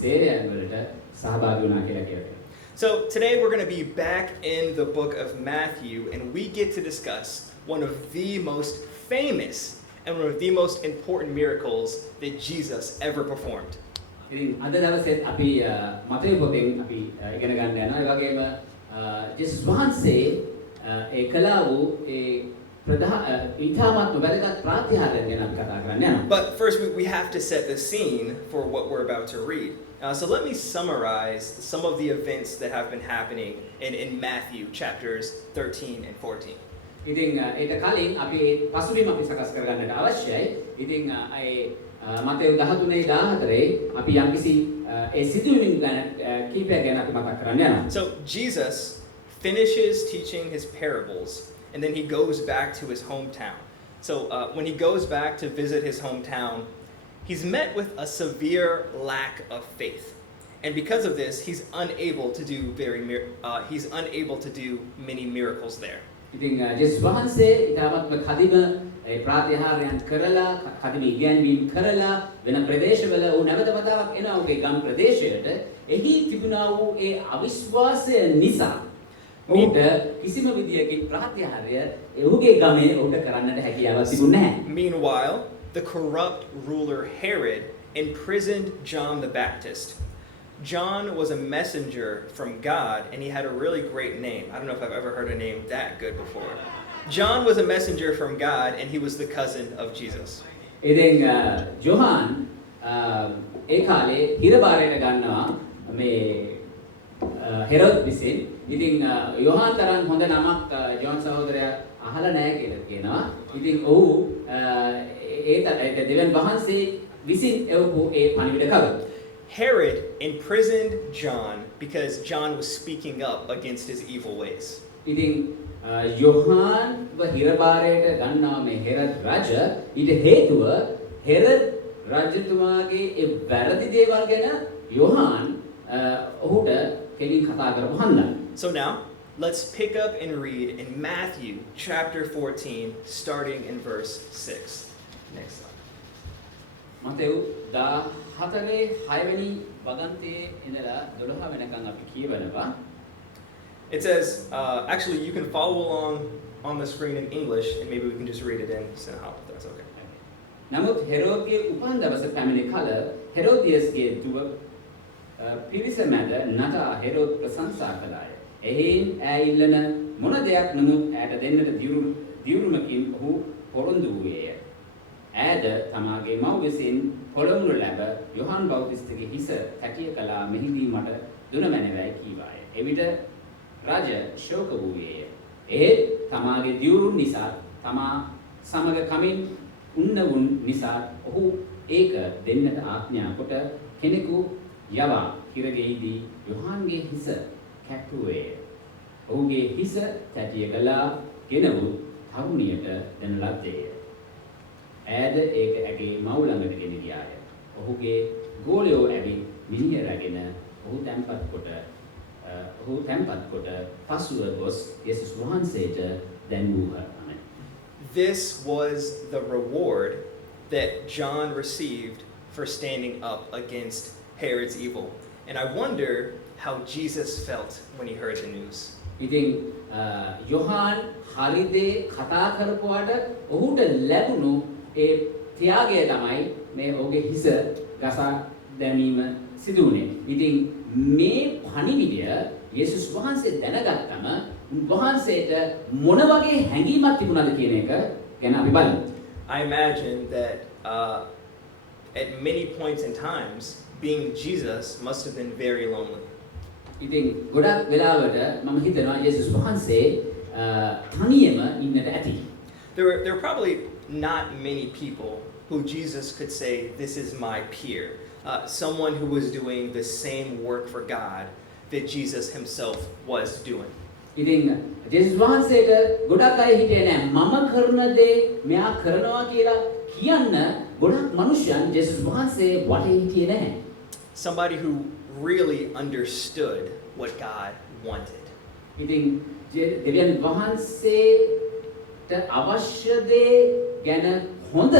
So today we're going to be back in the book of Matthew, and we get to discuss one of the most famous and one of the most important miracles that Jesus ever performed. ඉතින් අද දවසේ අපි මතේ පොතෙන් අපි ඉගෙන ගන්න යනවා. ඒ වගේම ජේසුස් වහන්සේ ඒ කළා වූ ඒ ඉතාමත් වැදගත් ප්‍රාතිහාර්යයන් ගැන අපි කතා කරන්න යනවා. But first we have to set the scene for what we're about to read. So let me summarize some of the events that have been happening in Matthew chapters 13 and 14. ඉතින් ඒක කලින් අපි පසුබිම අපි සකස් කරගන්නට අවශ්‍යයි. ඉතින් ඒ මතේ 13:14 අපි යම්කිසි ඒ සිදුවීම් ගැන කීපයක් ගැන අපි මතක් කරන්න යනවා. So Jesus finishes teaching his parables and then he goes back to his hometown. So when he goes back to visit his hometown, he's met with a severe lack of faith. And because of this, he's unable to do many miracles there. ඉතින් ජේසුස් වහන්සේ ඊටමත්ම කදිම ඒ ප්‍රාතිහාර්යයන් කරලා කදිම ඉගැන්වීම් කරලා වෙන ප්‍රදේශවල ඌ නැවත වතාවක් එනවා ඌගේ ගම් ප්‍රදේශයට. එහි තිබුණා වූ ඒ අවිශ්වාසය නිසා ඌට කිසිම විදියකින් ප්‍රාතිහාර්ය ඌගේ ගමේ ඌට කරන්නට හැකියාවක් තිබුණේ නැහැ. Meanwhile, the corrupt ruler Herod imprisoned John the Baptist. John was a messenger from God, and he had a really great name. I don't know if I've ever heard a name that good before. John was a messenger from God, and he was the cousin of Jesus. ඉතින් ජොහාන් ඒ කාලේ හිරබාරයට ගන්නවා මේ හෙරොද් විසින්. ඉතින් යොහාන් තරම් හොඳ නමක් John සහෝදරයා අහලා නැහැ කියලා කියනවා. ඉතින් ඔහු ඒ දෙවියන් වහන්සේ විසින් එවපු ඒ පණිවිඩ කව. Herod imprisoned John because John was speaking up against his evil ways. ඉතින් යොහාන් හිරබාරයට ගන්නවා මේ හෙරොද් රජ. ඊට හේතුව හෙරොද් රජතුමාගේ ඒ වැරදි දේවල් ගැන යොහාන් ඔහුට කෙලින් කතා කරපු හන්දා. So now, let's pick up and read in Matthew chapter 14, starting in verse 6. Next slide. Matthew 14 6 වෙනි වගන්තියේ ඉඳලා 12 වෙනකන් අපි කියවනවා. It says, actually you can follow along on the screen in English, and maybe we can just read it in Sinhala if that's okay. නමුත් හෙරෝදගේ උපන් දවස පැමිණි කල හෙරෝදියස්ගේ දුව පිරිස මැද නටා හෙරෝද් ප්‍රශංසා කළාය. එයින් ඈ ඉල්ලන මොන දෙයක් නමුත් ඈට දෙන්නට දියුරුමකින් ඔහු පොරොන්දු වූයේය. ඈද තමාගේ මව් විසින් පොළොමුණු ලැබ යොහන් බෞතිස්තගේ හිස කැටිය කළා මෙහිදී මට දුන මැනවයි කීවාය. එවිට රජ ශෝක වූයේය. ඒත් තමාගේ දියුරුන් නිසා තමා සමග කමින් උන්නවුන් නිසා ඔහු ඒක දෙන්නට ආඥා කොට කෙනෙකු යවා හිරගෙයිදී යොහන්ගේ හිස කැක්කුවේය. ඔහුගේ හිස කැටිය කළා ගෙනවු තරුණියට දෙන ලද්දේය. ඈද ඒක ඇගේ මව් ළඟට ගෙන ගියාය. ඔහුගේ ගෝලයෝ ඇවිත් මිනිහ රැගෙන ඔහු තැන්පත් කොට පසුව ගොස් යේසුස් වහන්සේට දැන්වූහ. ආමෙන්. This was the reward that John received for standing up against Herod's evil. And I wonder how Jesus felt when he heard the news. ඉතින් යොහාන් හරිදේ කතා කරපුවාට ඔහුට ලැබුණු ඒ ත්‍යාගය තමයි මේ ඔහුගේ හිස ගසා දැමීම සිදු වුණේ. ඉතින් මේ පණිවිඩය යේසුස් වහන්සේ දැනගත්තම උන්වහන්සේට මොන වගේ හැඟීමක් තිබුණාද කියන එක ගැන අපි බලමු. I imagine that at many points in times, being Jesus must have been very lonely. ඉතින් ගොඩක් වෙලාවට මම හිතනවා යේසුස් වහන්සේ තනියම ඉන්නට ඇති. There were probably not many people who Jesus could say, this is my peer. Someone who was doing the same work for God that Jesus himself was doing. ඉතින් ජේසුස් වහන්සේට ගොඩක් අය හිටියේ නෑ මම කරන දේ මෙයා කරනවා කියලා කියන්න ගොඩක් මිනිස්සුන් ජේසුස් වහන්සේ වටේ හිටියේ නැහැ. Somebody who really understood what God wanted. ඉතින් දෙවියන් වහන්සේට අවශ්‍ය දේ ගැන හොඳ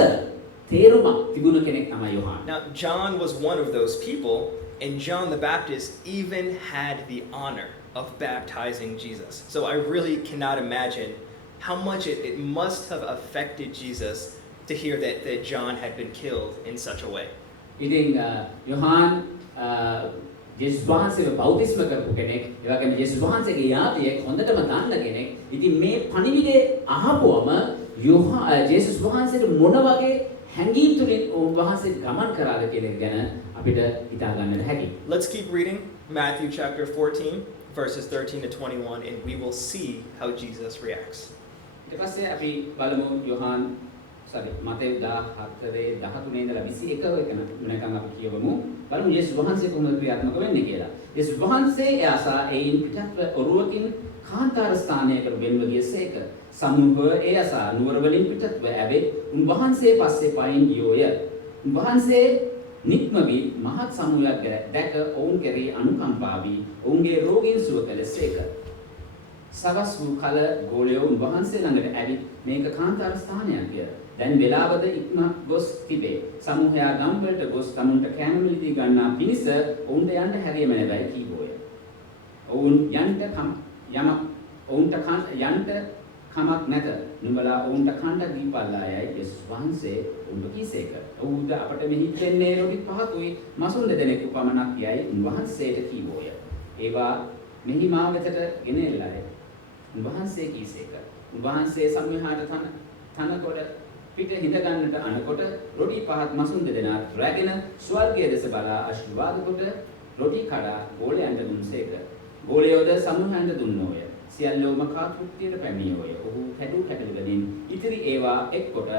තේරුමක් තිබුණ කෙනෙක් තමයි Yohan. Now John was one of those people And John the Baptist even had the honor of baptizing Jesus. So I really cannot imagine how much it must have affected Jesus to hear that John had been killed in such a way. ඉතින් යොහාන් ජේසුස් වහන්සේව බෞතිස්ම කරපු කෙනෙක්, ඒ වගේම ජේසුස් වහන්සේගේ යාතියෙක් හොඳටම දන්න කෙනෙක්. ඉතින් මේ පණිවිඩය අහපුවම ජේසුස් වහන්සේට මොන වගේ හැඟීම් තුලින් උන්වහන්සේ ගමන් කරාද කියන එක ගැන අපිට හිතා ගන්නට හැකියි. Let's keep reading Matthew chapter 14 verses 13 to 21 and we will see how Jesus reacts. ඊට පස්සේ අපි බලමු යොහාන් මතෙව් 14 13 ඉඳලා 21 වෙනකන් අපි කියවමු. බලමු යේසුස් වහන්සේ කොහොමද ක්‍රියාත්මක වෙන්නේ කියලා. යේසුස් වහන්සේ එයාසා එයින් පිටත්ව ඔරුවකින් කාන්තාර ස්ථානයකට වෙන්ව ගියසේක. සමූහය එයාසා නුවර වලින් පිටත්ව ඇවේ උන්වහන්සේ පස්සේ පයින් ගියෝය. උන්වහන්සේ නික්ම වී මහත් සමූහයක් දැක ඔවුන් කෙරෙහි අනුකම්පා වී ඔවුන්ගේ රෝගීන් සුව කළසේක. සවස් වූ කල ගෝලයෝ උන්වහන්සේ ළඟට ඇවිත් මේක කාන්තාර ස්ථානයක් කියලා. දැන් වේලාවද ඉක්මනට ගොස් තිබේ. සමූහයා ගම් වලට ගොස් තමුන්ට කෑම මිලදී ගන්නා පිණිස ඔවුන්ට යන්න හැරියම නැබැයි කීවෝය. ඔවුන් යන්ට කමක් නැත. නුඹලා ඔවුන්ට කන්න දීපල්ලායයි යේසුස් වහන්සේ උඹ කීසේක. ඔවුන්ද අපට මෙහි දෙන්නේ රොටි පහකුයි මසුන් දෙදෙනෙකු පමණක් යයි උන්වහන්සේට කීවෝය. ඒවා මෙහි මා වෙතට ගෙන එල්ලාය. උන්වහන්සේ කීසේක. උන්වහන්සේ සමූහයාට තනකොට පිට හිඳ ගන්නට අනකොට රොටි පහක් මසුන් දෙදෙනා රැගෙන ස්වර්ගයේ දෙස බලා ආශිර්වාද කොට රොටි කඩා ගෝලයන්ට දුන්සේක. ගෝලයෝද සමූහයන්ට දුන්නෝය. සියල්ලෝම කාතෘත්වයට පැමිණියෝය. ඔහු කැඩු වලින් ඉතිරි ඒවා එක්කොට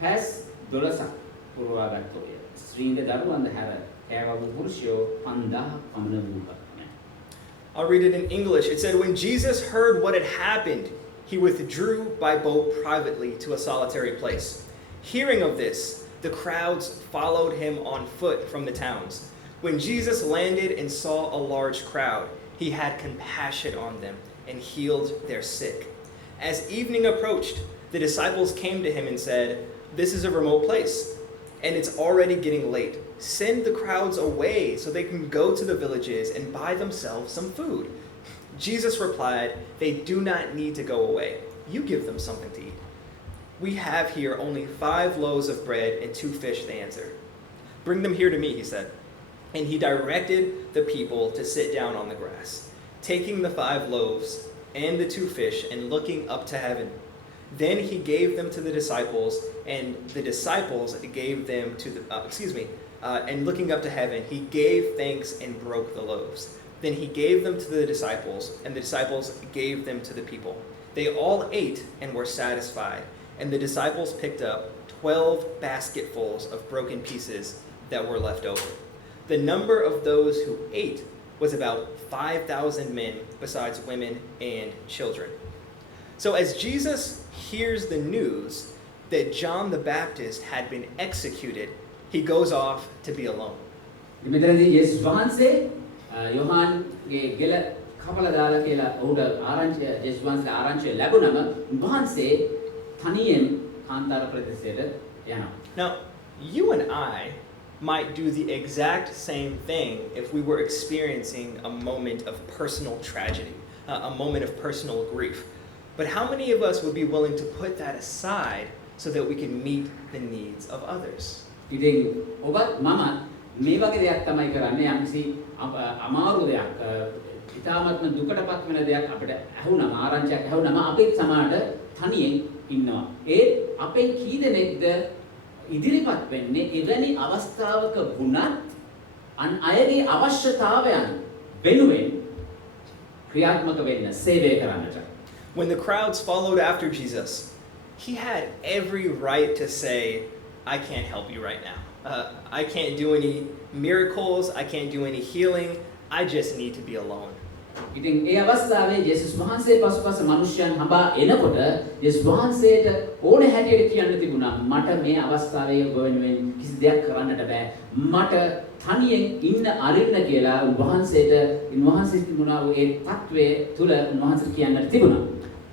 පැස් 12ක් පුරවා ගත්තෝය. ස්ත්‍රීන්ගේ දරුවන්ද හැර කෑවු පුරුෂයෝ 5000ක් පමණ වූහ. I'll read it in English. It said, when Jesus heard what had happened, he withdrew by boat privately to a solitary place. Hearing of this, the crowds followed him on foot from the towns. When Jesus landed and saw a large crowd, he had compassion on them and healed their sick. As evening approached, the disciples came to him and said, "This is a remote place, and it's already getting late. Send the crowds away so they can go to the villages and buy themselves some food." Jesus replied, "They do not need to go away. You give them something to eat." "We have here only 5 loaves of bread and 2 fish," they answered. "Bring them here to me," he said. And he directed the people to sit down on the grass. Taking the 5 loaves and the 2 fish and looking up to heaven, then he gave them to the disciples, and the disciples gave them to the, and looking up to heaven, he gave thanks and broke the loaves. Then he gave them to the disciples, and the disciples gave them to the people. They all ate and were satisfied, and the disciples picked up 12 basketfuls of broken pieces that were left over. The number of those who ate was about 5,000 men, besides women and children. So as Jesus hears the news that John the Baptist had been executed, he goes off to be alone. මෙතනදී යේසුස් වහන්සේ යොහාන්ගේ ගෙල කපලා දාලා කියලා ඔහුට ආරංචිය යේසුස් වහන්සේට ආරංචිය ලැබුණම වහන්සේ තනියෙන් කාන්තාර ප්‍රදේශයට යනවා. Now, you and I might do the exact same thing if we were experiencing a moment of personal tragedy, a moment of personal grief. But how many of us would be willing to put that aside so that we can meet the needs of others? ඉතින් ඔබත් මමත් මේ වගේ දෙයක් තමයි කරන්නේ. යම්කිසි අමාරු දෙයක්, ඉතාමත්ම දුකටපත් වෙන දෙයක් අපිට ඇහුණම ආරංචියක් ඇහුණම අපි සමාජයට තනියෙන් ඉන්නවා. ඒ අපෙන් කී දෙනෙක්ද ඉදිරිපත් වෙන්නේ එවැනි අවස්ථාවක වුණත් අන් අයගේ අවශ්‍යතාවයන් වෙනුවෙන් ක්‍රියාත්මක වෙන්න, සේවය කරන්නට. When the crowds followed after Jesus, he had every right to say, "I can't help you right now. I can't do any miracles. I can't do any healing. I just need to be alone." ඉතින් ඒ අවස්ථාවේ යේසුස් වහන්සේ පසුපස මිනිසයන් හඹා එනකොට යේසුස් වහන්සේට ඕන හැටියට කියන්න තිබුණා, "මට මේ අවස්ථාවේ ඔබ වෙනුවෙන් කිසි දෙයක් කරන්නට බෑ. මට තනියෙන් ඉන්න අරින්න" කියලා උන්වහන්සේ තිබුණා ඒ තත්වයේ තුල උන්වහන්සේ කියන්නට තිබුණා.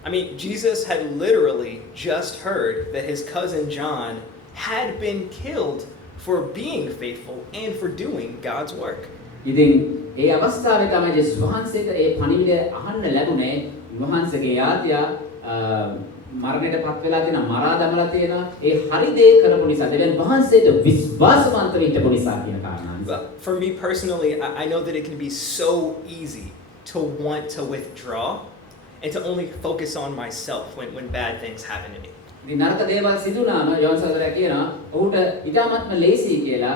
I mean, Jesus had literally just heard that his cousin John had been killed for being faithful and for doing God's work. ඉතින් ඒ අවස්ථාවේ තමයි ජේසුස් වහන්සේට ඒ පණිවිඩය අහන්න ලැබුණේ. උන්වහන්සේගේ යාතියා මරණයට පත් වෙලා තියෙන මරා දමලා තියෙන ඒ හරි දේ කරපු නිසා දෙවියන් වහන්සේට විශ්වාසවන්තව හිටපු නිසා කියන කාරණා. But for me personally, I know that it can be so easy to want to withdraw and to only focus on myself when bad things happen to me. ඉතින් නරක දේවල් සිදුනාම යෝහන් සහෝදරයා කියනවා ඔහුට ඊටාත්ම ලේසි කියලා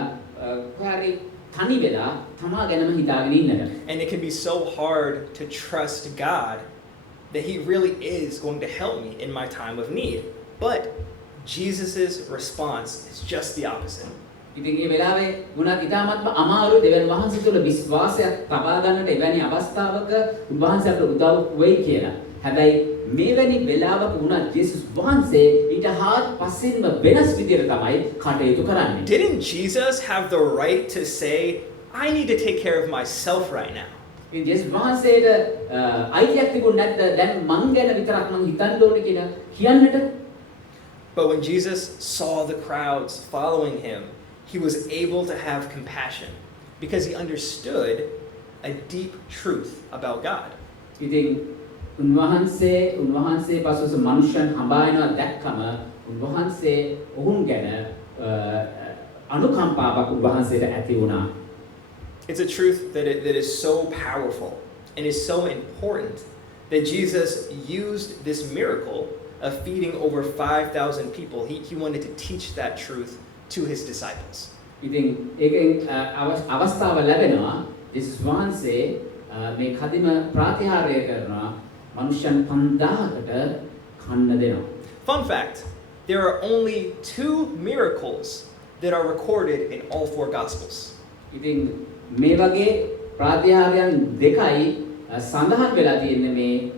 කොහරි තනි වෙලා තමා ගැනම හිතාගෙන ඉන්නට. And it can be so hard to trust God that He really is going to help me in my time of need. But Jesus' response is just the opposite. ඉතින් මේ වෙලාවේ වුණත් ඊටාත්ම අමාරු දෙවියන් වහන්සේ තුළ විශ්වාසයක් තබා ගන්නට එවැනි අවස්ථාවක උන්වහන්සේ අපට උදව් වෙයි කියලා. හැබැයි මේවැනි වෙලාවක වුණත් ජේසුස් වහන්සේ ඊට හාත්පසින්ම වෙනස් විදියට තමයි කටයුතු කරන්නේ. Didn't Jesus have the right to say, I need to take care of myself right now? ඉතින් ජේසුස් වහන්සේට අයිතියක් තිබුණ නැද්ද දැන් මං ගැන විතරක් මං හිතන්න ඕනේ කියලා කියන්නට? But when Jesus saw the crowds following him, he was able to have compassion because he understood a deep truth about God. ඉතින් උන්වහන්සේ පසුස මනුෂ්‍යයන් හඹායනවා දැක්කම උන්වහන්සේ ඔවුන් ගැන අනුකම්පාවක් උන්වහන්සේට ඇති වුණා. It's a truth that is so powerful and is so important that Jesus used this miracle of feeding over 5,000 people. He wanted to teach that truth to his disciples. ඉතින් ඒකෙන් අවස්ථාව ලැබෙනවා ජේසුස් වහන්සේ මේ කදිම ප්‍රාතිහාර්ය කරනවා මනුෂ්‍යයන් 5000කට කන්න දෙනවා. Fun fact, there are only 2 miracles that are recorded in all 4 Gospels. ඉතින් මේ වගේ ප්‍රාතිහාර්යයන් දෙකයි සඳහන් වෙලා තියෙන්නේ මේ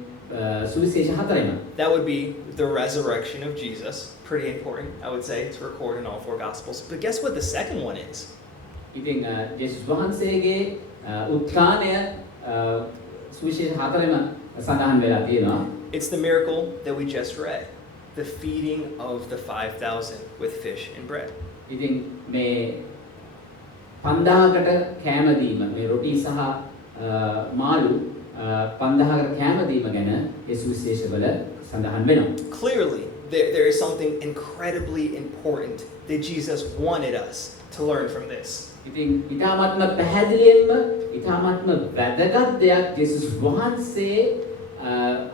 සුවිශේෂ හතරෙම. That would be the resurrection of Jesus. Pretty important, I would say, to record in all 4 Gospels. But guess what the second one is? ඉතින් ජේසුස් වහන්සේගේ උත්ථානය සුවිශේෂ හතරෙම සඳහන් වෙලා තියෙනවා. It's the miracle that we just read, the feeding of the 5,000 with fish and bread. ඉතින් මේ 5000කට කෑම දීම මේ රොටි සහ මාළු 5000කට කෑම දීම ගැන ඒ සුවිශේෂවල සඳහන් වෙනවා. Clearly, there is something incredibly important that Jesus wanted us to learn from this. ඉතින් ඊටාත්ම පැහැදිලියෙන්ම ඊටාත්ම වැදගත් දෙයක් ජේසුස් වහන්සේ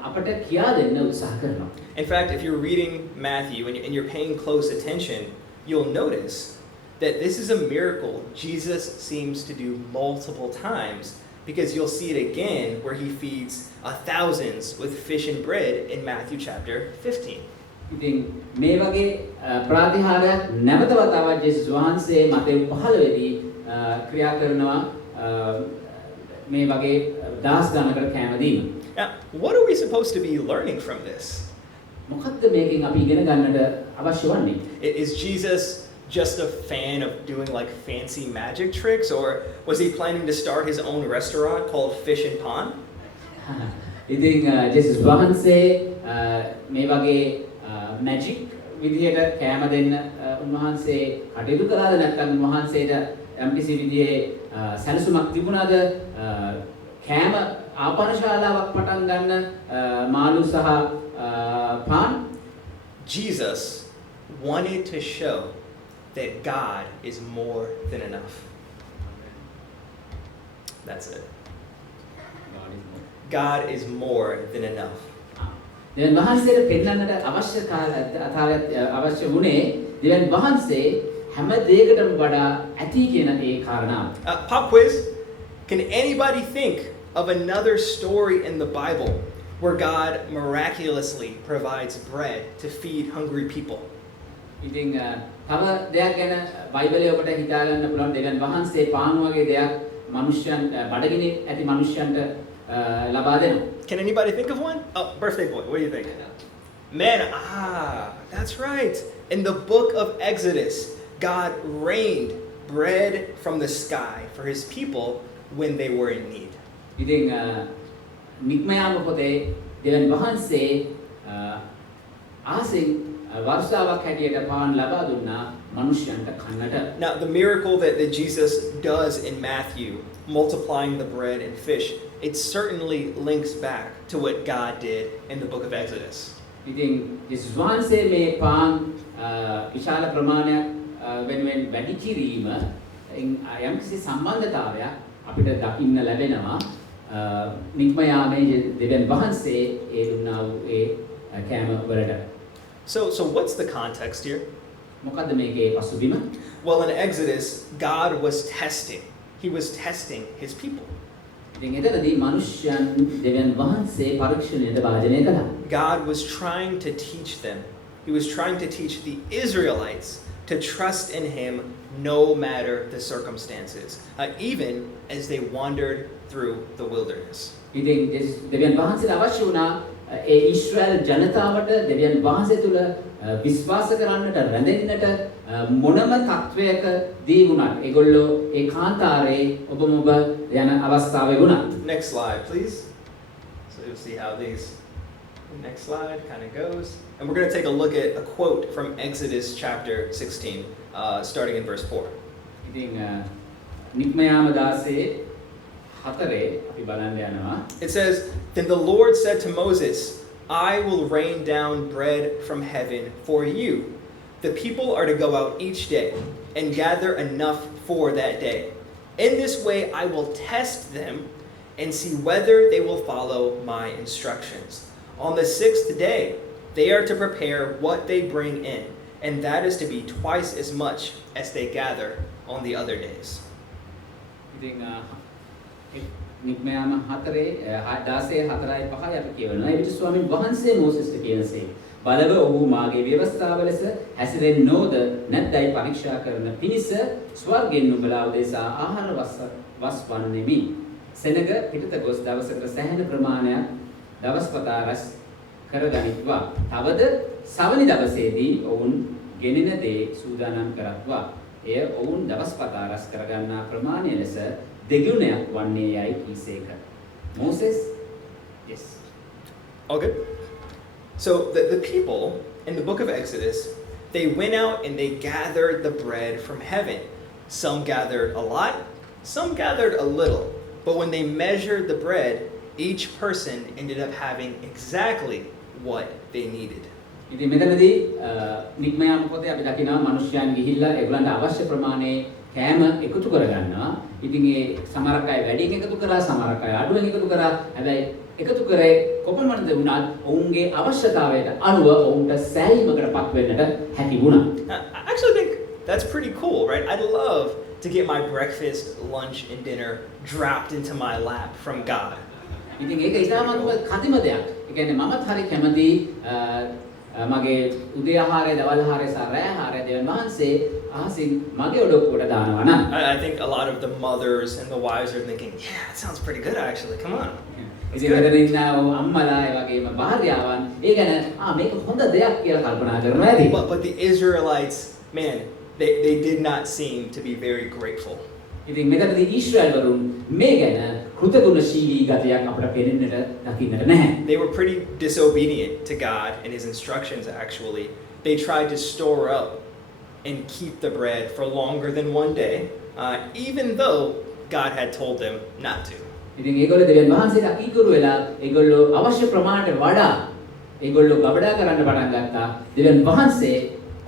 අපට කියා දෙන්න උත්සාහ කරනවා. In fact, if you're reading Matthew and you're paying close attention, you'll notice that this is a miracle Jesus seems to do multiple times, because you'll see it again where he feeds thousands with fish and bread in Matthew chapter 15. ඉතින් මේ වගේ ප්‍රාතිහාර්යයක් නැවත වතාවක් ජේසුස් වහන්සේ Matthew 15 දී ක්‍රියා කරනවා මේ වගේ දහස් ගණනකට කෑම දීම. Now, what are we supposed to be learning from this? මොකක්ද මේකෙන් අපි ඉගෙන ගන්නට අවශ්‍ය වන්නේ? Is Jesus just a fan of doing like fancy magic tricks, or was he planning to start his own restaurant called Fish and Pond? ඉතින් ජේසුස් වහන්සේ මේ වගේ මැජික් විදියට කෑම දෙන්න උන්වහන්සේ කටයුතු කළාද නැත්නම් උන්වහන්සේට යම්කිසි විදිහේ සැලසුමක් තිබුණාද කෑම ආපනශාලාවක් පටන් ගන්න මාළු සහ පාන්? Jesus wanted to show that God is more than enough. That's it. God is more than enough. දෙවියන් වහන්සේට පෙන්වන්නට අවශ්‍ය වුණේ දෙවියන් වහන්සේ හැම දෙයකටම වඩා ඇති කියන ඒ කාරණාව. Pop quiz. Can anybody think of another story in the Bible where God miraculously provides bread to feed hungry people? ඉතින් තව දෙයක් ගැන බයිබලයේ ඔබට හිතා ගන්න පුළුවන් දෙවියන් වහන්සේ පාන් වගේ දෙයක් මිනිස්යන් බඩගිනි ඇති මිනිස්යන්ට ලබා දෙනවා. Can anybody think of one? Oh, birthday boy, what do you think? Man, that's right. In the book of Exodus, God rained bread from the sky for his people when they were in need. ඉතින් නික්මයාම පොතේ දෙවියන් වහන්සේ ආසින් වර්ෂාවක් හැටියට පාන් ලබා දුන්නා මනුෂ්‍යයන්ට කන්නට. Now, the miracle that Jesus does in Matthew, multiplying the bread and fish, it certainly links back to what God did in the book of Exodus. ඉතින් යේසුස් වහන්සේ මේ පාන් විශාල ප්‍රමාණයක් වෙනුවෙන් වැඩි කිරීම යම්කිසි සම්බන්ධතාවයක් අපිට දකින්න ලැබෙනවා. නික්ම යාමේ දෙවියන් වහන්සේ ඒ දුන්නා වූ ඒ කෑම වලට. So what's the context here? මොකද්ද මේකේ පසුබිම? Well, in Exodus, God was testing. He was testing his people. ඉතින් එතනදී මිනිස්යන් දෙවියන් වහන්සේ පරීක්ෂණයට භාජනය කළා. God was trying to teach them. He was trying to teach the Israelites to trust in him no matter the circumstances, even as they wandered through the wilderness. ඉතින් දෙවියන් වහන්සේට අවශ්‍ය වුණා ඒ ඊශ්‍රායල් ජනතාවට දෙවියන් වහන්සේ තුල විශ්වාස කරන්නට රැඳෙන්නට මොනම තත්වයකදී වුණත් ඒගොල්ලෝ ඒ කාන්තාරේ ඔබම ඔබ යන අවස්ථාවේ වුණත්. Next slide, please. So you'll see how these next slide kind of goes. And we're going to take a look at a quote from Exodus chapter 16, starting in verse 4. ඉතින් නික්ම යාම 16 4 අපි බලන්න යනවා. It says, "Then the Lord said to Moses, I will rain down bread from heaven for you. The people are to go out each day and gather enough for that day. In this way I will test them and see whether they will follow my instructions. On the 6th day they are to prepare what they bring in, and that is to be twice as much as they gather on the other days." ඉතින් නික්ම යාම 4 16 4යි 5යි අපි කියවනවා. ඒ විට ස්වාමීන් වහන්සේ මෝසෙස්ට කියනසේ බලව ඔහු මාගේ ව්‍යවස්ථාව ලෙස හැසිරෙන්නෝද නැත්දයි පරීක්ෂා කරන පිණිස ස්වර්ගෙන් නුඹලා උදෙසා ආහාර වස් වන්නෙමි. සෙනග පිටත ගොස් දවසකට සෑහෙන ප්‍රමාණයක් දවස්පතා රැස් කරගනිත්වා. තවද සවනි දවසේදී ඔවුන් ගෙනෙන දේ සූදානම් කරත්වා. එය ඔවුන් දවස්පතා රැස් කරගන්නා ප්‍රමාණය ලෙස දෙගුණයක් වන්නේ යයි කීසේක. Moses, yes. Okay. So the people in the book of Exodus, they went out and they gathered the bread from heaven. Some gathered a lot, some gathered a little. But when they measured the bread, each person ended up having exactly what they needed. ඉතින් මෙතනදී නික්ම යාම පොතේ අපි දකිනවා මිනිස්යන් ගිහිල්ලා ඒගොල්ලන්ට අවශ්‍ය ප්‍රමාණයේ කෑම එකතු කරගන්නවා. ඉතින් ඒ සමහරක් අය වැඩියෙන් එකතු කරා, සමහරක් අය අඩුවෙන් එකතු කරා. හැබැයි එකතු කරේ කොපමණද වුණත් ඔවුන්ගේ අවශ්‍යතාවයට අනුව ඔවුන්ට සෑහීමකටපත් වෙන්නට හැකි වුණා. I actually think that's pretty cool, right? I'd love to get my breakfast, lunch, and dinner dropped into my lap from God. ඉතින් ඒක ඉතාමත්ම කදිම දෙයක්. ඒ කියන්නේ මමත් හරි කැමති මගේ උදේ ආහාරය, දවල් ආහාරය සහ රැ ආහාරය දෙවියන් වහන්සේ අහසින් මගේ ඔඩොක්කුවට දානවා නම්. I think a lot of the mothers and the wives are thinking, yeah, that sounds pretty good actually. Come on. ඉතින් මෙතන ඉන්න අම්මලා ඒ වගේම භාර්යාවන් ඒ ගැන මේක හොඳ දෙයක් කියලා කල්පනා කරනවා ඇති. But the Israelites, man, they did not seem to be very grateful. ඉතින් මෙතනදී ඊශ්‍රායල් වරුන් මේ ගැන කෘතගුණශීලී ගතියක් අපිට පේන්නට දකින්නට නැහැ. They were pretty disobedient to God and his instructions actually. They tried to store up and keep the bread for longer than one day, even though God had told them not to. ඉතින් ඒගොල්ලෝ දෙවියන් වහන්සේට අකීකරු වෙලා ඒගොල්ලෝ අවශ්‍ය ප්‍රමාණයට වඩා ඒගොල්ලෝ ගබඩා කරන්න පටන් ගත්තා. දෙවියන් වහන්සේ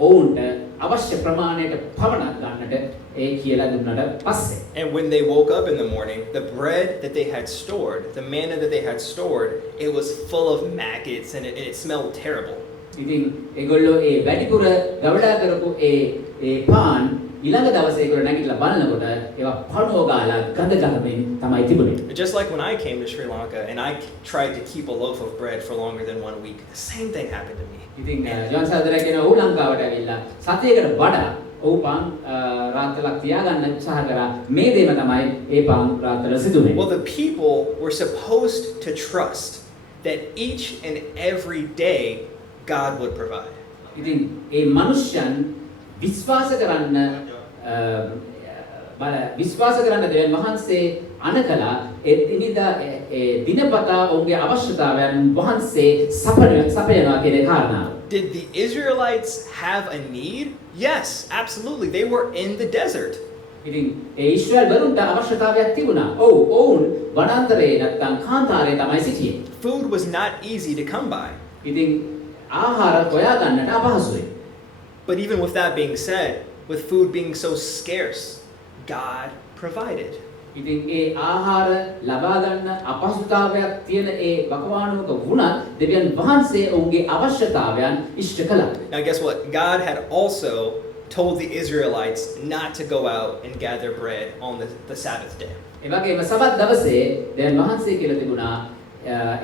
ඔවුන්ට අවශ්‍ය ප්‍රමාණයට පවණක් ගන්නට ඒ කියලා දුන්නට පස්සේ. And when they woke up in the morning, the bread that they had stored, the manna that they had stored, it was full of maggots and it smelled terrible. ඉතින් ඒගොල්ලෝ ඒ වැඩිපුර ගබඩා කරපු ඒ පාන් ඊළඟ දවසේ ඒගොල්ලෝ නැගිටලා බලනකොට ඒවා පණුව ගාලා ගඳ ගලමින් තමයි තිබුණේ. Just like when I came to Sri Lanka and I tried to keep a loaf of bread for longer than 1 week, the same thing happened to me. ඉතින් ජෝන් සහෝදරයා කියන ඔහු ලංකාවට ඇවිල්ලා සතියකට වඩා ඔහු පාන් රාත්‍රියක් තියාගන්න උත්සාහ කරා. මේ දේම තමයි ඒ පාන් රාත්‍රිය සිදුනේ. Well, the people were supposed to trust that each and every day God would provide. ඉතින් ඒ මිනිස්යන් විශ්වාස කරන්න බල විශ්වාස කරන්න දෙවියන් වහන්සේ අනකලා ඒ දිනදා ඒ දිනපතා ඔවුන්ගේ අවශ්‍යතාවයන් වහන්සේ සපයනවා කියන කාරණාව. Did the Israelites have a need? Yes, absolutely. They were in the desert. ඉතින් ඒ ඊශ්‍රායල් වරුන්ට අවශ්‍යතාවයක් තිබුණා. වුන් වනාන්තරයේ නැත්නම් කාන්තාරයේ තමයි සිටියේ. Food was not easy to come by. ඉතින් ආහාර හොයා ගන්නට අපහසුයි. But even with that being said, with food being so scarce, God provided. ඉතින් ඒ ආහාර ලබා ගන්න අපහසුතාවයක් තියෙන ඒ වකවානුවක වුණත් දෙවියන් වහන්සේ ඔවුන්ගේ අවශ්‍යතාවයන් ඉෂ්ට කළා. Now guess what? God had also told the Israelites not to go out and gather bread on the Sabbath day. ඒ වගේම සබත් දවසේ දෙවියන් වහන්සේ කියලා තිබුණා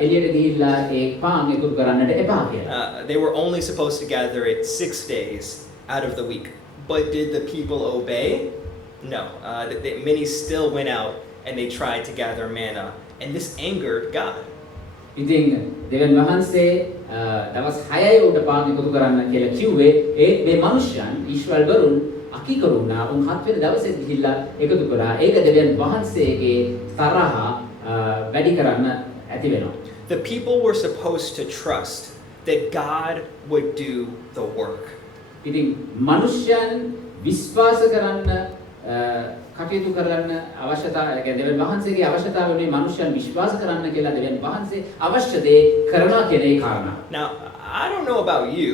එළියට ගිහිල්ලා ඒ පාන් එකතු කරන්නට එපා කියලා. They were only supposed to gather it 6 days out of the week. But did the people obey? No. Many still went out and they tried to gather manna. And this angered God. ඉතින් දෙවියන් වහන්සේ දවස් 6යි උඩ පාන් එකතු කරන්න කියලා කිව්වේ ඒත් මේ මිනිසයන් ඊශ්‍රායල් වරුන් අකීකරු වුණා. උන් 7 වෙනි දවසේ ගිහිල්ලා එකතු කරා. ඒක දෙවියන් වහන්සේගේ තරහ වැඩි කරන්න ඇති වෙනවා. The people were supposed to trust that God would do the work. ඉතින් මිනිසයන් විශ්වාස කරන්න කටයුතු කරන්න අවශ්‍යතාවය කියන්නේ දෙවියන් වහන්සේගේ අවශ්‍යතාවය මේ මිනිසයන් විශ්වාස කරන්න කියලා දෙවියන් වහන්සේ අවශ්‍ය දේ කරනවා කියන ඒ කාරණා. Now, I don't know about you,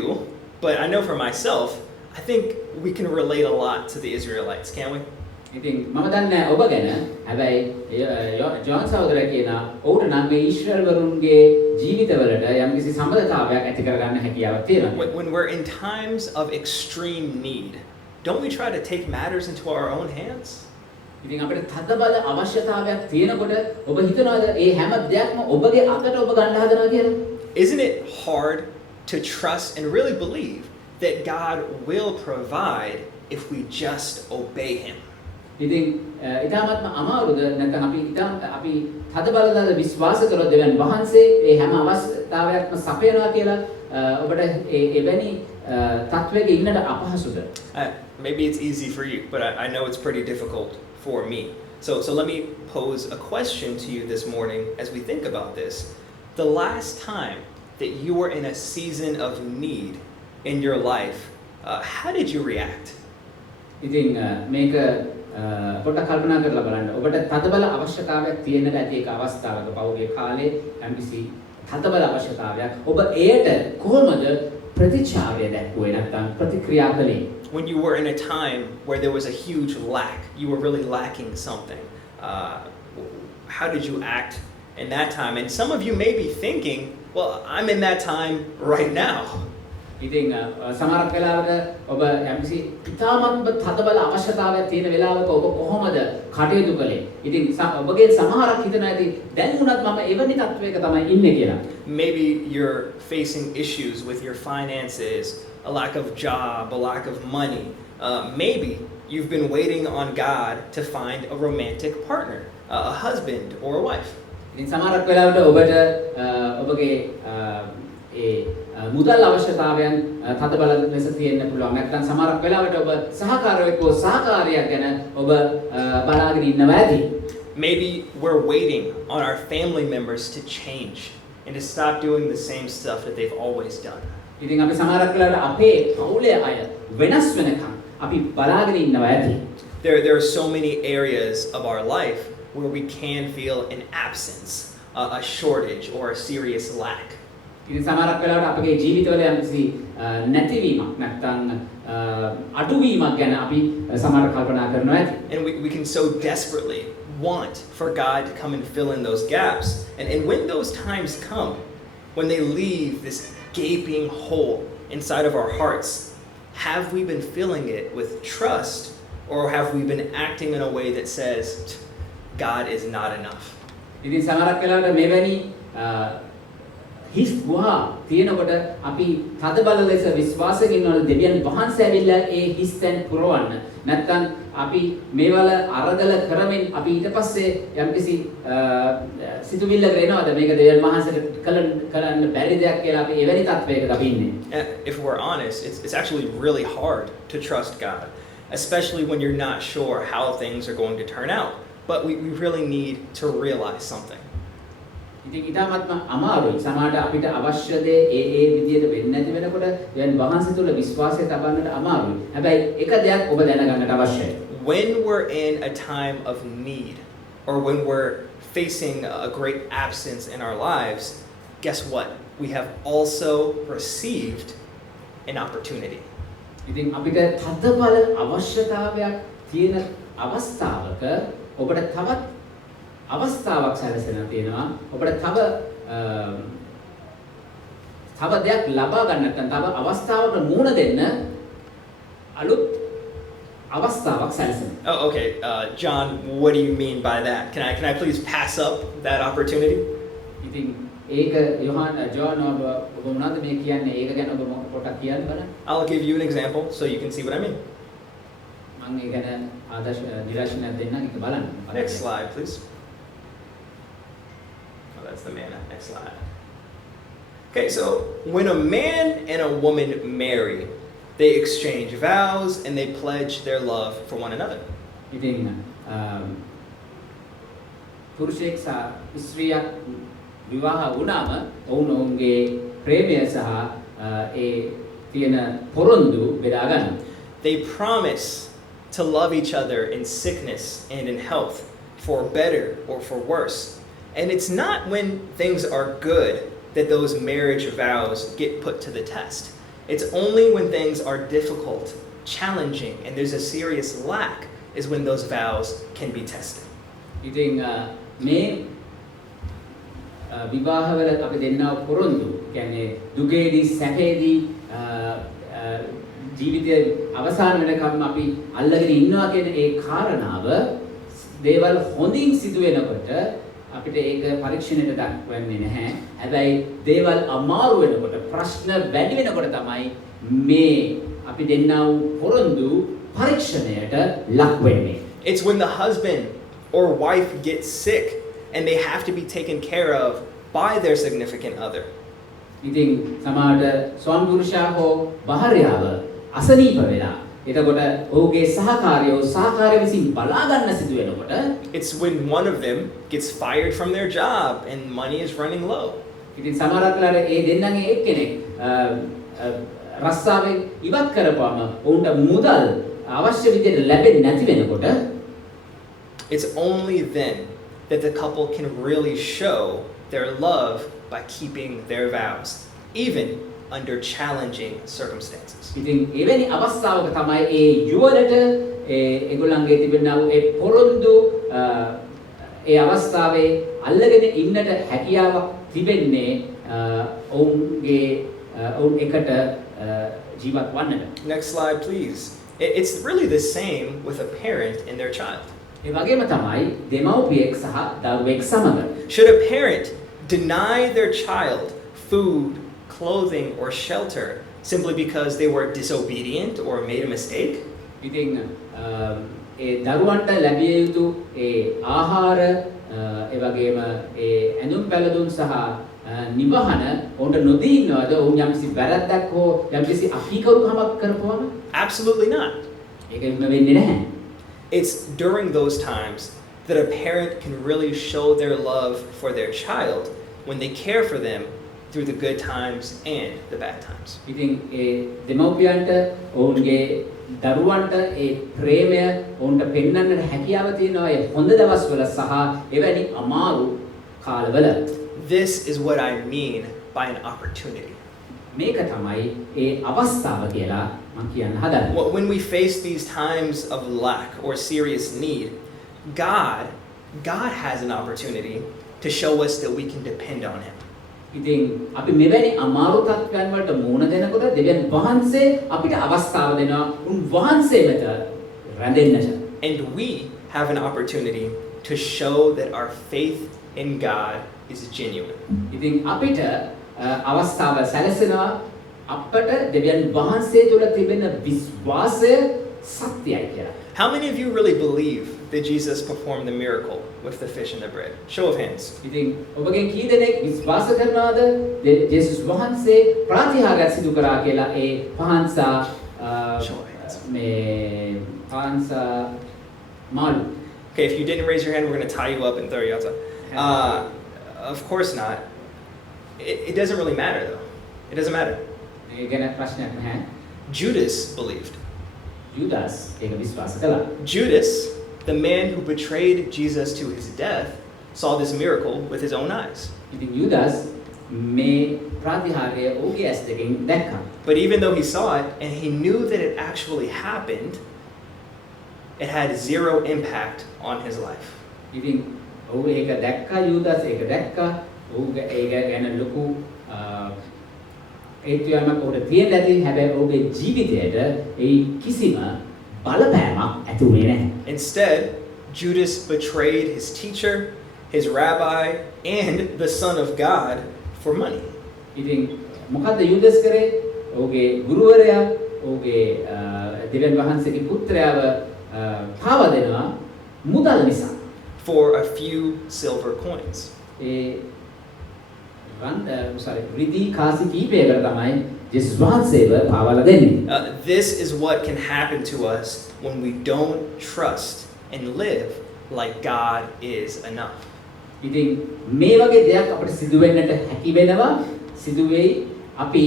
but I know for myself, I think we can relate a lot to the Israelites, can't we? ඉතින් මම දන්නේ ඔබ ගැන හැබැයි ජෝන් සහෝදරයා කියනවා ඔවුන්ට නම් මේ ඊශ්‍රායල් වරුන්ගේ ජීවිතවලට යම්කිසි සම්බන්ධතාවයක් ඇති කරගන්න හැකියාවක් තියෙනවා. When we're in times of extreme need, don't we try to take matters into our own hands? ඉතින් අපිට තදබල අවශ්‍යතාවයක් තියෙනකොට ඔබ හිතනවාද ඒ හැම දෙයක්ම ඔබගේ අතට ඔබ ගන්න හදනවා කියලා? Isn't it hard to trust and really believe that God will provide if we just obey Him? ඉතින් ඊටාත්ම අමාරුද නැත්නම් අපි තදබලද විශ්වාස කරොත් දෙවියන් වහන්සේ මේ හැම අවස්ථාවයක්ම සපයනවා කියලා ඔබට එවැනි තත්වයක ඉන්නට අපහසුද? Maybe it's easy for you, but I know it's pretty difficult for me. So let me pose a question to you this morning as we think about this. The last time that you were in a season of need in your life, how did you react? ඉතින් මේක පොඩ්ඩක් කල්පනා කරලා බලන්න. ඔබට තදබල අවශ්‍යතාවයක් තියෙනද ඇති ඒක අවස්ථාවක පෞගේ කාලේ යම්කිසි තදබල අවශ්‍යතාවයක් ඔබ එයට කොහොමද ප්‍රතිචාරය දැක්වුවේ නැත්නම් ප්‍රතික්‍රියා කළේ? When you were in a time where there was a huge lack, you were really lacking something. How did you act in that time? And some of you may be thinking, well, I'm in that time right now. ඉතින් සමහරක් වෙලාවක ඔබ යම්කිසි ඉතාමත්ම තදබල අවශ්‍යතාවයක් තියෙන වෙලාවක ඔබ කොහොමද කටයුතු කළේ? ඉතින් ඔබගේ සමහරක් හිතන ඇති දැන් වුණත් මම එවැනි තත්වයක තමයි ඉන්නේ කියලා. Maybe you're facing issues with your finances, a lack of job, a lack of money. Maybe you've been waiting on God to find a romantic partner, a husband or a wife. ඉතින් සමහරක් වෙලාවට ඔබට ඔබගේ මුදල් අවශ්‍යතාවයන් තදබල ලෙස තියෙන්න පුළුවන්. නැත්නම් සමහරක් වෙලාවට ඔබ සහකාරයෙක් හෝ සහකාරියක් ගැන ඔබ බලාගෙන ඉන්නවා ඇති. Maybe we're waiting on our family members to change and to stop doing the same stuff that they've always done. ඉතින් අපි සමහරක් වෙලාවට අපේ පවුලේ අය වෙනස් වෙනකම් අපි බලාගෙන ඉන්නවා ඇති. There are so many areas of our life where we can feel an absence, a shortage or a serious lack. ඉතින් සමහරක් වෙලාවට අපගේ ජීවිතවල යම්කිසි නැතිවීමක් නැත්නම් අඩුවීමක් ගැන අපි සමහර කල්පනා කරනවා ඇති. And we can so desperately want for God to come and fill in those gaps. And when those times come, when they leave this gaping hole inside of our hearts, have we been filling it with trust, or have we been acting in a way that says God is not enough? ඉතින් සමහරක් වෙලාවට මෙවැනි හිස් ගුහා තියෙනකොට අපි තදබල ලෙස විශ්වාසයෙන් ඉන්නවල දෙවියන් වහන්සේ ඇවිල්ලා ඒ හිස්තැන් පුරවන්න. නැත්නම් අපි මේවල අරගල කරමින් අපි ඊට පස්සේ යම්කිසි සිතුවිල්ලක එනවාද මේක දෙවියන් වහන්සේට කරන්න බැරි දෙයක් කියලා අපි එවැනි තත්වයකට අපි ඉන්නේ. If we're honest, it's actually really hard to trust God. especially when you're not sure how things are going to turn out. But we really need to realize something. ඉතින් ඊටමත්ම අමාරුයි. සමහරට අපිට අවශ්‍ය දේ ඒ විදිහට වෙන්නේ නැති වෙනකොට දැන් වහන්සේ තුල විශ්වාසය තබන්නට අමාරුයි. හැබැයි එක දෙයක් ඔබ දැනගන්නට අවශ්‍යයි. When we're in a time of need, or when we're facing a great absence in our lives, guess what? We have also received an opportunity. ඉතින් අපිට තදබල අවශ්‍යතාවයක් තියෙන අවස්ථාවක ඔබට තවත් අවස්ථාවක් සැලසෙලා තියෙනවා. ඔබට තව දෙයක් ලබා ගන්න නැත්නම් තව අවස්ථාවකට මුහුණ දෙන්න අලුත් අවස්ථාවක් සැලසෙනවා. Oh, okay. John, what do you mean by that? Can I please pass up that opportunity? ඉතින් ඒක ජෝන් ඔබ මොනවද මේ කියන්නේ? ඒක ගැන ඔබ පොඩ්ඩක් කියන්න බලන්න. I'll give you an example so you can see what I mean. මම ඒ ගැන නිදර්ශනයක් දෙන්නම් ඒක බලන්න. Next slide, please. Oh, that's the manna. Next slide. Okay, so when a man and a woman marry, they exchange vows and they pledge their love for one another. ඉතින් පුරුෂයෙක් සහ ස්ත්‍රියක් විවාහ වුණාම ඔවුන්ගේ ප්‍රේමය සහ ඒ තියෙන පොරොන්දු බෙදා ගන්නවා. They promise to love each other in sickness and in health, for better or for worse. And it's not when things are good that those marriage vows get put to the test. It's only when things are difficult, challenging, and there's a serious lack is when those vows can be tested. ඉතින් මේ විවාහවල අපි දෙන්නා පොරොන්දු කියන්නේ දුකේදී සැපේදී ජීවිතයේ අවසාන වෙනකම් අපි අල්ලගෙන ඉන්නවා කියන ඒ කාරණාව දේවල් හොඳින් සිදු වෙනකොට අපිට ඒක පරීක්ෂණයට දක් වෙන්නේ නැහැ. හැබැයි දේවල් අමාරු වෙනකොට ප්‍රශ්න වැඩි වෙනකොට තමයි මේ අපි දෙන්නා වූ පොරොන්දු පරීක්ෂණයට ලක් වෙන්නේ. It's when the husband or wife gets sick and they have to be taken care of by their significant other. ඉතින් සමහරට ස්වාමි පුරුෂයා හෝ භාර්යාව අසනීප වෙලා එතකොට ඔහුගේ සහකාරයෝ විසින් බලා ගන්න සිදු වෙනකොට It's when one of them gets fired from their job and money is running low. ඉතින් සමහරක් වෙලාවට ඒ දෙන්නගේ එක්කෙනෙක් රස්සාවෙන් ඉවත් කරපුවම ඔවුන්ට මුදල් අවශ්‍ය විදිහට ලැබෙන්නේ නැති වෙනකොට It's only then that the couple can really show their love by keeping their vows, even under challenging circumstances. ඉතින් එවැනි අවස්ථාවක තමයි ඒ යුවලට ඒගොල්ලන්ගේ තිබෙනා වූ ඒ පොරොන්දු ඒ අවස්ථාවේ අල්ලගෙන ඉන්නට හැකියාවක් තිබෙන්නේ ඔවුන් එකට ජීවත් වන්නට. Next slide, please. It's really the same with a parent and their child. ඒ වගේම තමයි දෙමව්පියෙක් සහ දරුවෙක් සමග. Should a parent deny their child food, clothing, or shelter simply because they were disobedient or made a mistake? ඉතින් ඒ දරුවන්ට ලැබිය යුතු ඒ ආහාර ඒ වගේම ඒ ඇඳුම් පැළඳුම් සහ නිවහන ඔවුන්ට නොදී ඉන්නවද ඔවුන් යම්කිසි වැරද්දක් හෝ යම්කිසි අකීකරුකමක් කරපුවම? Absolutely not. ඒක එහෙම වෙන්නේ නැහැ. It's during those times that a parent can really show their love for their child when they care for them through the good times and the bad times. ඉතින් ඒ දෙමව්පියන්ට ඔවුන්ගේ දරුවන්ට ඒ ප්‍රේමය ඔවුන්ට පෙන්වන්නට හැකියාව තියෙනවා ඒ හොඳ දවස්වල සහ එවැනි අමාරු කාලවල. This is what I mean by an opportunity. මේක තමයි ඒ අවස්ථාව කියලා මම කියන්න හදන්නේ. When we face these times of lack or serious need, God has an opportunity to show us that we can depend on Him. ඉතින් අපි මෙවැනි අමාරු තත්ත්වයන් වලට මුහුණ දෙනකොට දෙවියන් වහන්සේ අපිට අවස්ථාව දෙනවා උන් වහන්සේ වෙත රැඳෙන්නට. And we have an opportunity to show that our faith in God is genuine. ඉතින් අපිට අවස්ථාව සැලසෙනවා අපට දෙවියන් වහන්සේ තුළ තිබෙන විශ්වාසය සත්‍යයි කියලා. How many of you really believe that Jesus performed the miracle with the fish and the bread? Show of hands. ඉතින් ඔබගෙන් කී දෙනෙක් විශ්වාස කරනවද ජේසුස් වහන්සේ ප්‍රාතිහාර්යයක් සිදු කරා කියලා ඒ පහන් සහ Show of hands. මේ පාන්සා මාළු. Okay, if you didn't raise your hand, we're going to tie you up and throw you outside. Of course not. It doesn't really matter, though. It doesn't matter. ඒ ගැන ප්‍රශ්නයක් නැහැ. Judas believed. යුදාස් ඒක විශ්වාස කළා. Judas, the man who betrayed Jesus to his death, saw this miracle with his own eyes. ඉතින් යුදාස් මේ ප්‍රතිහාරය ඔහුගේ ඇස් දෙකෙන් දැක්කා. But even though he saw it and he knew that it actually happened, it had zero impact on his life. ඉතින් ඔහු ඒක දැක්කා යුදාස් ඒක දැක්කා. ඔහුගේ ඒක ගැන ලොකු ඒත්වයමක් ඔහුට තියෙන්න ඇති. හැබැයි ඔහුගේ ජීවිතයට ඒ කිසිම බලපෑමක් ඇති වුණේ නැහැ. Instead, Judas betrayed his teacher, his rabbi, and the Son of God for money. ඉතින් මොකද්ද යුදාස් කරේ? ඔහුගේ ගුරුවරයා, ඔහුගේ දෙවියන් වහන්සේගේ පුත්‍රයාව පාවා දෙනවා මුදල් නිසා. For a few silver coins. රිදී කාසි කීපයකට තමයි ජේසුස් වහන්සේව පාවලා දෙන්නේ. This is what can happen to us when we don't trust and live like God is enough. ඉතින් මේ වගේ දෙයක් අපිට සිදු වෙන්නට හැකි වෙනවා. සිදු වෙයි අපි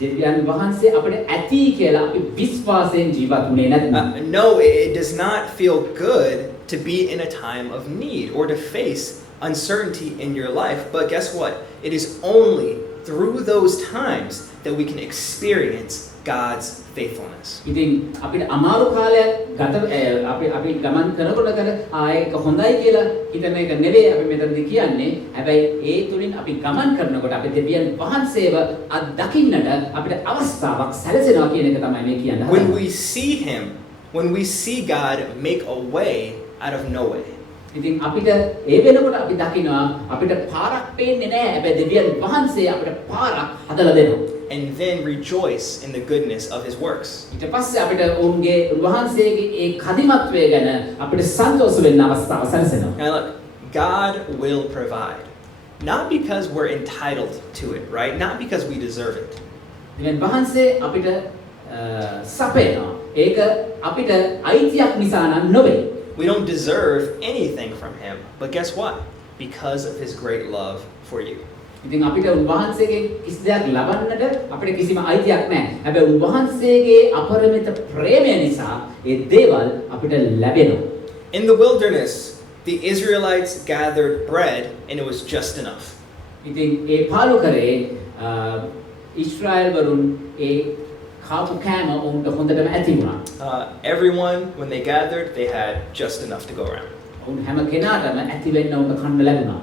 දෙවියන් වහන්සේ අපිට ඇති කියලා අපි විශ්වාසයෙන් ජීවත් වෙන්නේ නැත්නම්. No, it does not feel good to be in a time of need or to face uncertainty in your life. But guess what? It is only through those times that we can experience God's faithfulness. ඉතින් අපිට අමාරු කාලයක් ගත අපි ගමන් කරනකොට ඒක හොඳයි කියලා හිතන එක නෙවෙයි අපි මෙතනදී කියන්නේ. හැබැයි ඒ තුලින් අපි ගමන් කරනකොට අපි දෙවියන් වහන්සේව අත්දකින්නට අපිට අවස්ථාවක් සැලසෙනවා කියන එක තමයි මේ කියන්නේ. When we see him, when we see God make a way out of no way. ඉතින් අපිට ඒ වෙනකොට අපි දකිනවා අපිට පාරක් පේන්නේ නැහැ. හැබැයි දෙවියන් වහන්සේ අපිට පාරක් හදලා දෙනවා. And then rejoice in the goodness of his works. ඊට පස්සේ අපිට උන්ගේ වහන්සේගේ ඒ කදිමත්වය ගැන අපිට සන්තෝෂ වෙන්න අවස්ථාව සැලසෙනවා. Now look, God will provide. Not because we're entitled to it, right? Not because we deserve it. දෙවියන් වහන්සේ අපිට සපයනවා. ඒක අපිට අයිතියක් නිසා නෙවෙයි. We don't deserve anything from him. But guess what? Because of his great love for you. ඉතින් අපිට උන්වහන්සේගේ කිසි දෙයක් ලබන්නට අපිට කිසිම අයිතියක් නැහැ. හැබැයි උන්වහන්සේගේ අපරිමිත ප්‍රේමය නිසා ඒ දේවල් අපිට ලැබෙනවා. In the wilderness, the Israelites gathered bread and it was just enough. ඉතින් ඒ පාලු කරේ ඊශ්‍රායල් වරුන් ඒ කාපු කෑම උන්ට හොඳටම ඇති වුණා. Everyone, when they gathered, they had just enough to go around. උන් හැම කෙනාටම ඇති වෙන්න උන්ට කන්න ලැබුණා.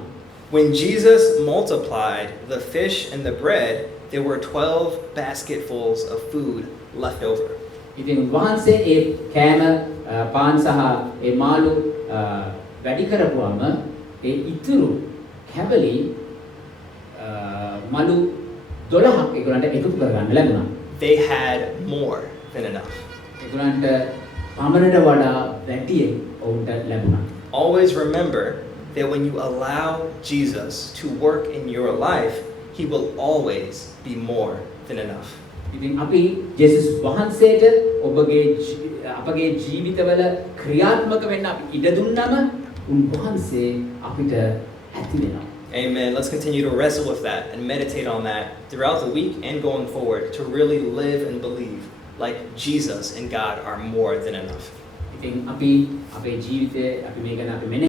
When Jesus multiplied the fish and the bread, there were 12 basketfuls of food left over. ඉතින් උන්වහන්සේ ඒ කෑම පාන් සහ ඒ මාළු වැඩි කරපුවම ඒ ඉතුරු කැබලි මලු 12ක් ඒගොල්ලන්ට එකතු කරගන්න ලැබුණා. They had more than enough. ඒගොල්ලන්ට පමණට වඩා වැඩි උන්ට ලැබුණා. Always remember that when you allow Jesus to work in your life, he will always be more than enough. ඉතින් අපි ජේසුස් වහන්සේට අපගේ ජීවිතවල ක්‍රියාත්මක වෙන්න අපි ඉඩ දුන්නම උන්වහන්සේ අපිට ඇති වෙනවා. Amen. Let's continue to wrestle with that and meditate on that throughout the week and going forward to really live and believe like Jesus and God are more than enough. ඉතින් අපි අපේ ජීවිතේ අපි මේක අපි